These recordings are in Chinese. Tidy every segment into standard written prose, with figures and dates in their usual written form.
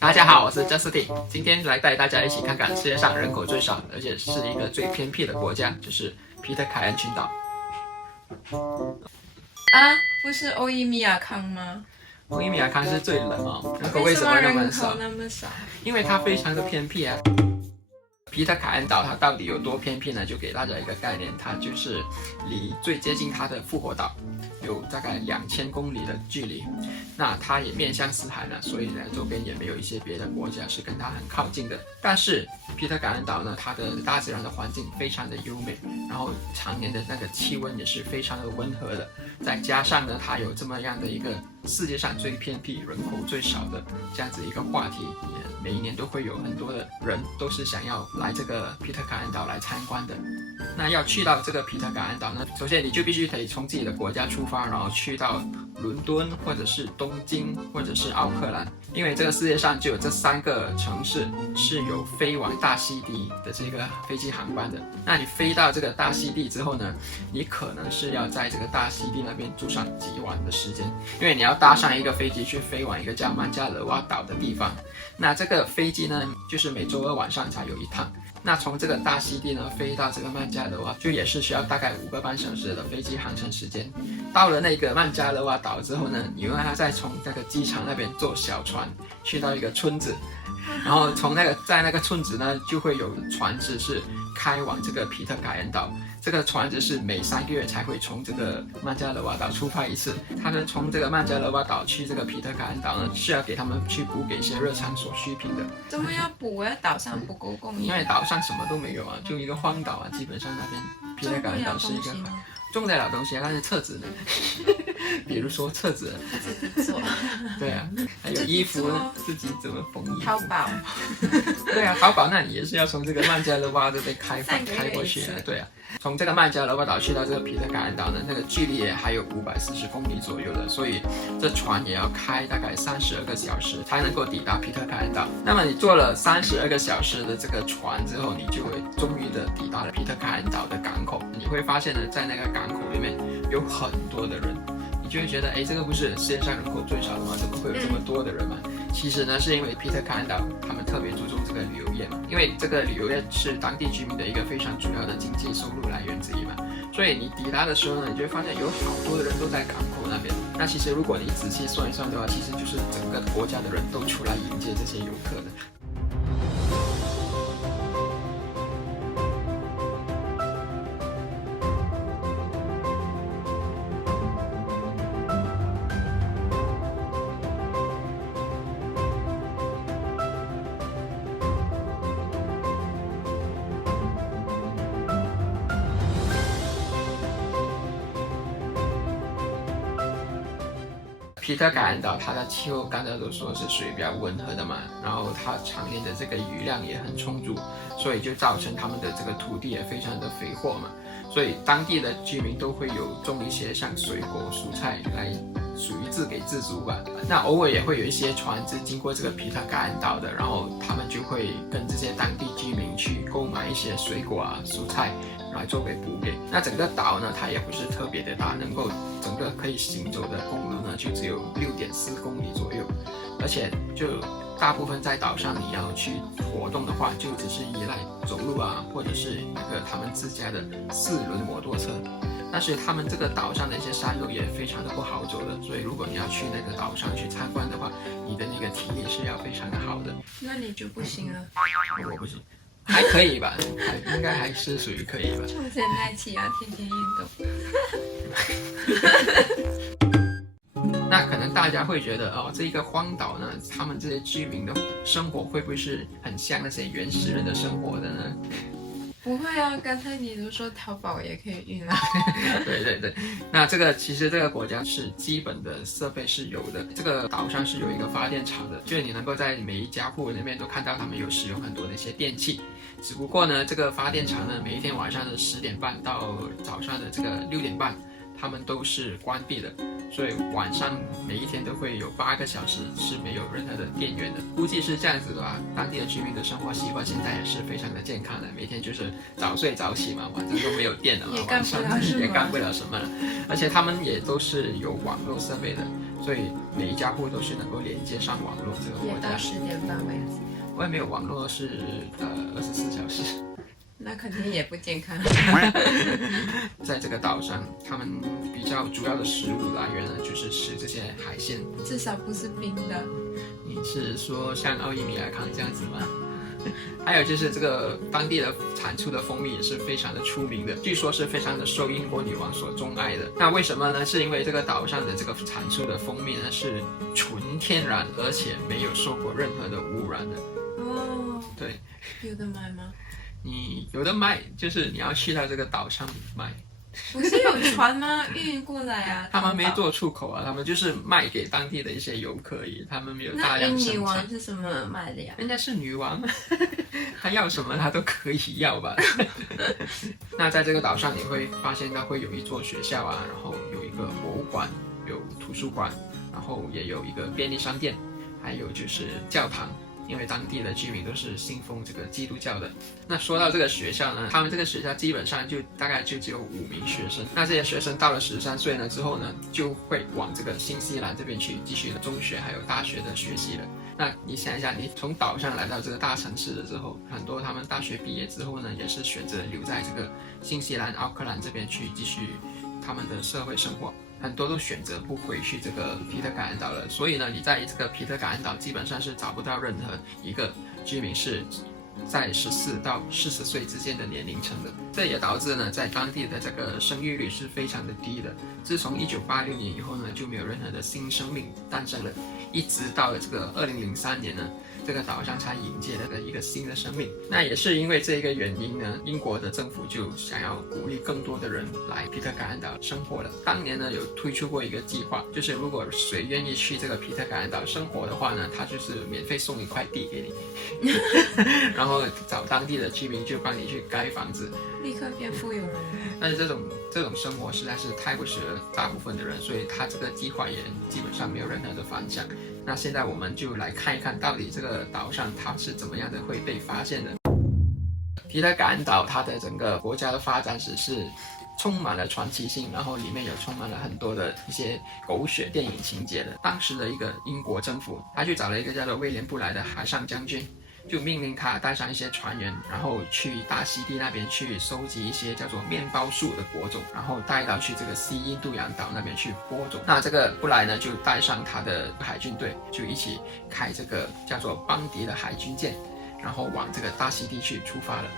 大家好，我是 Justin， 今天来带大家一起看看世界上人口最少，而且是一个最偏僻的国家，就是皮特凯恩群岛。啊，不是欧伊米亚康吗？欧伊米亚康是最冷哦，人口为为什么那什么人口么少？那么少？因为它非常的偏僻啊。皮特凯恩岛它到底有多偏僻呢？就给大家一个概念，它就是离最接近它的复活岛有大概2000公里的距离。那它也面向死海呢，所以呢周边也没有一些别的国家是跟它很靠近的。但是皮特凯恩岛呢，它的大自然的环境非常的优美，然后常年的那个气温也是非常的温和的。再加上呢，它有这么样的一个世界上最偏僻、人口最少的这样子一个话题，每一年都会有很多的人都是想要来这个皮特凯恩岛来参观的。那要去到这个皮特凯恩岛呢，首先你就必须得从自己的国家出发，然后去到伦敦或者是东京或者是奥克兰，因为这个世界上就有这3个城市是有飞往大溪地的这个飞机航班的。那你飞到这个大溪地之后呢，你可能是要在这个大溪地那边住上几晚的时间，因为你要搭上一个飞机去飞往一个叫曼加勒瓦岛的地方。那这个飞机呢，就是每周2晚上才有一趟。那从这个大溪地呢飞到这个曼加勒瓦，就也是需要大概5个半小时的飞机航程时间。到了那个曼加勒瓦岛之后呢，你又要再从那个机场那边坐小船去到一个村子，然后在那个村子呢就会有船只是开往这个皮特凯恩岛。这个船只是每3个月才会从这个曼加勒瓦岛出发一次。他们从这个曼加勒瓦岛去这个皮特凯恩岛呢，是要给他们去补给一些日常所需品的。怎么要补啊？岛上不够供应，因为岛上什么都没有啊，就一个荒岛啊，基本上那边皮特凯恩岛是一个种得了东西啊，但是册子呢？比如说册子，自己做，对啊，还有衣服呢，自己怎么缝衣服？淘宝，对啊，淘宝那你也是要从这个曼加勒瓦这边开过去啊，对啊。从这个曼加勒瓦岛去到这个皮特凯恩岛呢，那个距离也还有540公里左右的，所以这船也要开大概32个小时才能够抵达皮特凯恩岛。那么你坐了32个小时的这个船之后，你就会终于的抵达了皮特凯恩岛的港口。你会发现呢，在那个港口里面有很多的人，你就会觉得，哎，这个不是世界上人口最少的吗？怎么会有这么多的人嘛？其实呢，是因为皮特凯恩岛他们特别注重这个旅游业嘛，因为这个旅游业是当地居民的一个非常主要的经济收入来源之一嘛。所以你抵达的时候呢，你就会发现有好多的人都在港口那边。那其实如果你仔细算一算的话，其实就是整个国家的人都出来迎接这些游客的。皮特凯恩岛它的气候刚才都说是属于比较温和的嘛，然后它常年的这个雨量也很充足，所以就造成他们的这个土地也非常的肥沃嘛，所以当地的居民都会有种一些像水果、蔬菜来属于自给自足吧。那偶尔也会有一些船只经过这个皮特凯恩岛的，然后他们就会跟这些当地居民去购买一些水果啊、蔬菜来作为补给。那整个岛呢，它也不是特别的大，能够整个可以行走的公路呢，就只有6.4公里左右，而且就大部分在岛上你要去活动的话，就只是依赖走路啊，或者是那个他们自家的4轮摩托车。但是他们这个岛上的一些山路也非常的不好走的，所以如果你要去那个岛上去参观的话，你的那个体力是要非常的好的。那你就不行了。我不行，还可以吧，应该还是属于可以吧。从现在起要天天运动。那可能大家会觉得哦，这一个荒岛呢，他们这些居民的生活会不会是很像那些原始人的生活的呢？不会啊，刚才你都说淘宝也可以运啊。对对对，那其实这个国家是基本的设备是有的，这个岛上是有一个发电厂的，就是你能够在每一家户里面都看到他们有使用很多的一些电器。只不过呢，这个发电厂呢，每一天晚上的10点半到早上的这个6点半，他们都是关闭的，所以晚上每一天都会有8个小时是没有任何的电源的。估计是这样子的吧，当地的居民的生活习惯现在也是非常的健康的，每天就是早睡早起嘛，晚上都没有电了嘛，晚上也干不了什么了，而且他们也都是有网络设备的，所以每一家户都是能够连接上网络这个国也到家。10点半为止，外面有网络是24小时。那肯定也不健康。在这个岛上，他们比较主要的食物来源呢，就是吃这些海鲜。至少不是冰的。你是说像奥伊米尔康这样子吗？还有就是这个当地的产出的蜂蜜也是非常的出名的，据说是非常的受英国女王所钟爱的。那为什么呢？是因为这个岛上的这个产出的蜂蜜呢是纯天然，而且没有受过任何的污染的。哦，对，有的买吗？你有的卖，就是你要去到这个岛上买。不是有船吗？运过来啊。他们没做出口啊，他们就是卖给当地的一些游客而已，他们没有大那英女量生产。王是什么买的呀？人家是女王，她要什么她都可以要吧。那在这个岛上，你会发现到会有一座学校啊，然后有一个博物馆，有图书馆，然后也有一个便利商店，还有就是教堂。因为当地的居民都是信奉这个基督教的。那说到这个学校呢，他们这个学校基本上大概就只有5名学生。那这些学生到了13岁呢之后呢，就会往这个新西兰这边去继续的中学还有大学的学习了。那你想一下，你从岛上来到这个大城市了之后，很多他们大学毕业之后呢，也是选择留在这个新西兰奥克兰这边去继续他们的社会生活。很多都选择不回去这个皮特凯恩岛了，所以呢，你在这个皮特凯恩岛基本上是找不到任何一个居民是在14到40岁之间的年龄层的。这也导致呢，在当地的这个生育率是非常的低的。自从1986年以后呢，就没有任何的新生命诞生了，一直到了这个2003年呢，这个岛上才迎接了一个新的生命。那也是因为这个原因呢，英国的政府就想要鼓励更多的人来皮特凯恩岛生活了。当年呢，有推出过一个计划，就是如果谁愿意去这个皮特凯恩岛生活的话呢，他就是免费送一块地给你，然后找当地的居民就帮你去盖房子，立刻变富有人。但是这种生活实在是太不适合大部分的人，所以他这个计划也基本上没有任何的反响。那现在我们就来看一看，到底这个岛上它是怎么样的会被发现的。皮特凯恩岛它的整个国家的发展史是充满了传奇性，然后里面有充满了很多的一些狗血电影情节的。当时的一个英国政府，他就找了一个叫做威廉布莱的海上将军，就命令他带上一些船员，然后去大溪地那边去收集一些叫做面包树的播种，然后带到去这个西印度洋岛那边去播种。那这个布莱呢，就带上他的海军队，就一起开这个叫做邦迪的海军舰，然后往这个大溪地去出发了。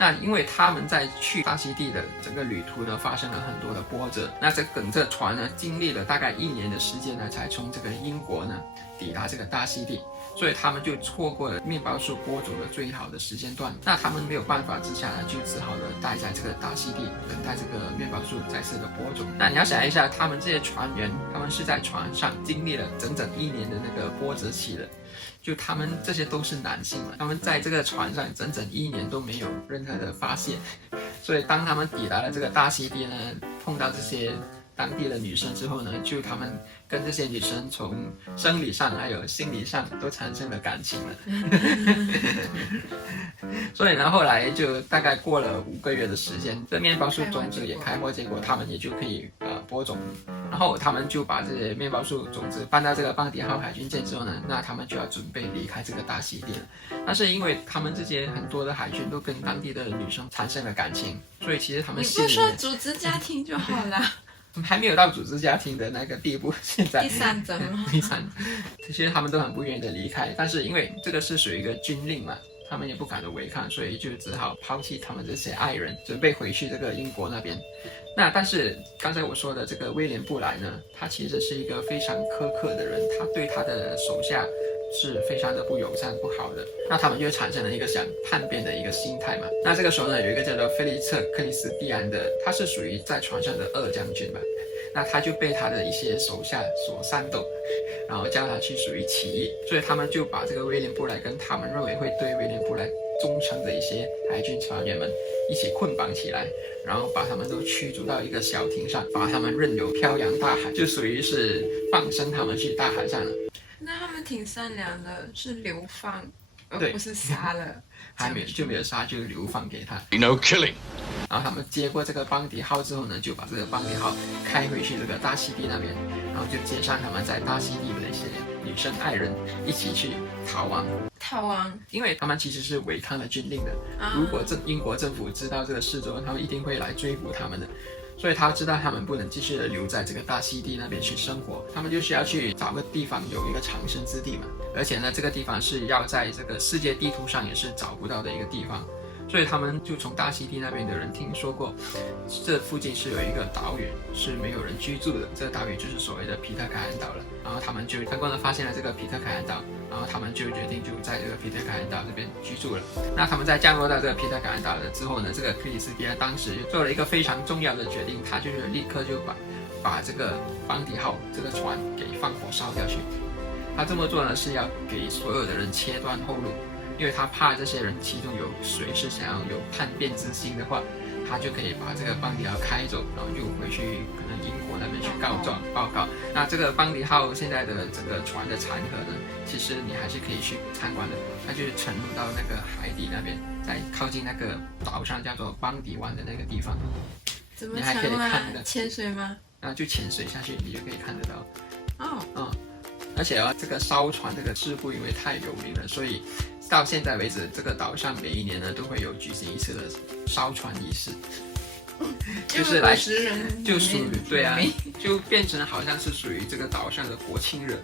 那因为他们在去大溪地的整个旅途呢，发生了很多的波折。那这船呢，经历了大概1年的时间呢，才从这个英国呢抵达这个大溪地。所以他们就错过了面包树播种的最好的时间段。那他们没有办法之下呢，就只好的待在这个大溪地，等待这个面包树再次的播种。那你要想一下，他们这些船员，他们是在船上经历了整整1年的那个波折期的。就他们这些都是男性嘛，他们在这个船上整整1年都没有任何的发泄。所以当他们抵达了这个大溪地呢，碰到这些当地的女生之后呢，就他们跟这些女生从生理上还有心理上都产生了感情了。所以呢，后来就大概过了5个月的时间，这面包树种子也开花结果，他们也就可以播种。然后他们就把这些面包树种子搬到这个邦迪号海军舰之后呢，那他们就要准备离开这个大溪地了。但是因为他们这些很多的海军都跟当地的女生产生了感情，所以其实他们你不说组织家庭就好了。还没有到组织家庭的那个地步，现在第3者吗？第3，其实他们都很不愿意的离开，但是因为这个是属于一个军令嘛，他们也不敢的违抗，所以就只好抛弃他们这些爱人，准备回去这个英国那边。那但是刚才我说的这个威廉布莱呢，他其实是一个非常苛刻的人，他对他的手下是非常的不友善不好的。那他们就产生了一个想叛变的一个心态嘛。那这个时候呢，有一个叫做菲利策克里斯蒂安的，他是属于在船上的2将军吧。那他就被他的一些手下所煽动，然后叫他去属于起义。所以他们就把这个威廉布莱跟他们认为会对威廉布莱忠诚的一些海军船员们一起捆绑起来，然后把他们都驱逐到一个小艇上，把他们任由漂洋大海，就属于是放生他们去大海上了。那他们挺善良的，是流放。对而不是杀了。还没有杀，就流放给他。 No killing. 然后他们接过这个邦迪号之后呢，就把这个邦迪号开回去这个大溪地那边，然后就接上他们在大溪地的那些女生爱人一起去逃亡。逃亡，因为他们其实是违抗了军令的，如果英国政府知道这个事之后，他们一定会来追捕他们的。所以他知道他们不能继续的留在这个大溪地那边去生活，他们就需要去找个地方有一个藏身之地嘛。而且呢，这个地方是要在这个世界地图上也是找不到的一个地方。所以他们就从大溪地那边的人听说过，这附近是有一个岛屿是没有人居住的，这个岛屿就是所谓的皮特凯恩岛了。然后他们就成功的发现了这个皮特凯恩岛，然后他们就决定就在这个皮特凯恩岛这边居住了。那他们在降落到这个皮特凯恩岛了之后呢，这个克里斯蒂安当时就做了一个非常重要的决定，他就是立刻就把这个邦迪号这个船给放火烧掉去。他这么做呢是要给所有的人切断后路。因为他怕这些人其中有谁是想要有叛变之心的话，他就可以把这个邦迪号开走，然后就回去可能英国那边去报告。那这个邦迪号现在的这个船的残骸呢，其实你还是可以去参观的，它就是沉入到那个海底那边，在靠近那个岛上叫做邦迪湾的那个地方。怎么你还可以看那个潜水吗？然后就潜水下去，你就可以看得到。哦，而且这个烧船这个事故因为太有名了，所以到现在为止，这个岛上每一年呢都会有举行一次的烧船仪式，就是来就属于对啊，就变成好像是属于这个岛上的国庆日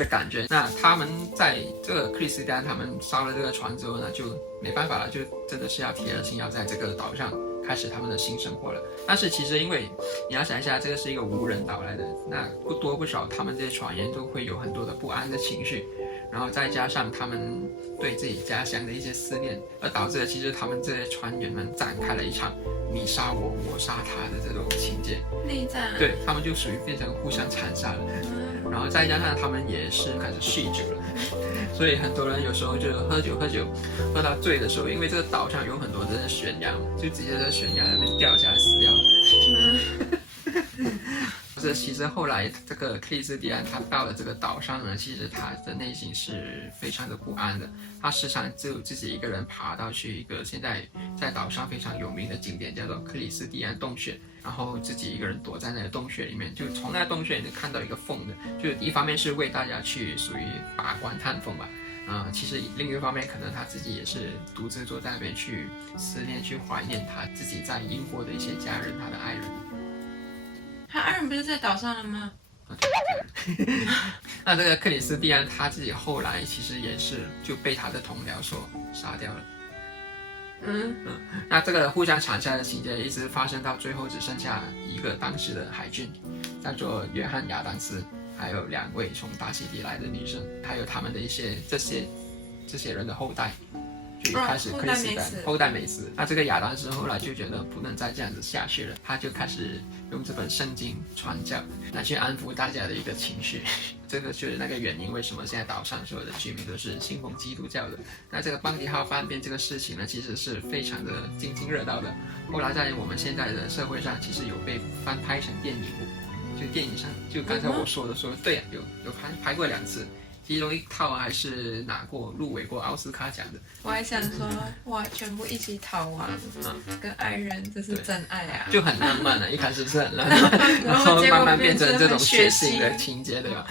的感觉。那他们在这个克里斯蒂安他们烧了这个船之后呢，就没办法了，就真的是要铁了心要在这个岛上开始他们的新生活了。但是其实因为你要想一下，这个是一个无人岛来的，那不多不少他们这些船员都会有很多的不安的情绪，然后再加上他们对自己家乡的一些思念，而导致了其实他们这些船员们展开了一场你杀我，我杀他的这种情节。内战。对，他们就属于变成互相残杀了。然后再加上他们也是开始酗酒了，所以很多人有时候就喝酒喝到醉的时候，因为这个岛上有很多的悬崖，就直接在悬崖那边掉下来死掉了。这其实后来这个克里斯蒂安他到了这个岛上呢，其实他的内心是非常的不安的。他时常只有自己一个人爬到去一个现在在岛上非常有名的景点，叫做克里斯蒂安洞穴，然后自己一个人躲在那个洞穴里面，就从那个洞穴里看到一个缝的，就一方面是为大家去属于把关探风吧。其实另一方面，可能他自己也是独自坐在那边去思念、去怀念他自己在英国的一些家人、他的爱人。他爱人不是在岛上了吗？那这个克里斯蒂安他自己后来其实也是就被他的同僚所杀掉了。那这个互相残杀的情节一直发生到最后，只剩下一个当时的海军，叫做约翰亚当斯，还有2位从大溪地来的女生，还有他们的一些这些人的后代。就开始克里斯蒂安后代没死。那这个亚当斯后来就觉得不能再这样子下去了，他就开始用这本圣经传教来去安抚大家的一个情绪。这个就是那个原因，为什么现在岛上所有的居民都是信奉基督教的。那这个邦迪号翻遍这个事情呢，其实是非常的津津乐道的。后来在我们现在的社会上，其实有被翻拍成电影的，就电影上，就刚才我说的对啊，有拍过2次。其中一套还是入围过奥斯卡奖的。我还想说，哇，全部一起逃亡，跟爱人，这是真爱啊！就很浪漫啊，一开始是很浪漫，然后慢慢变成这种血腥的情节，对吧？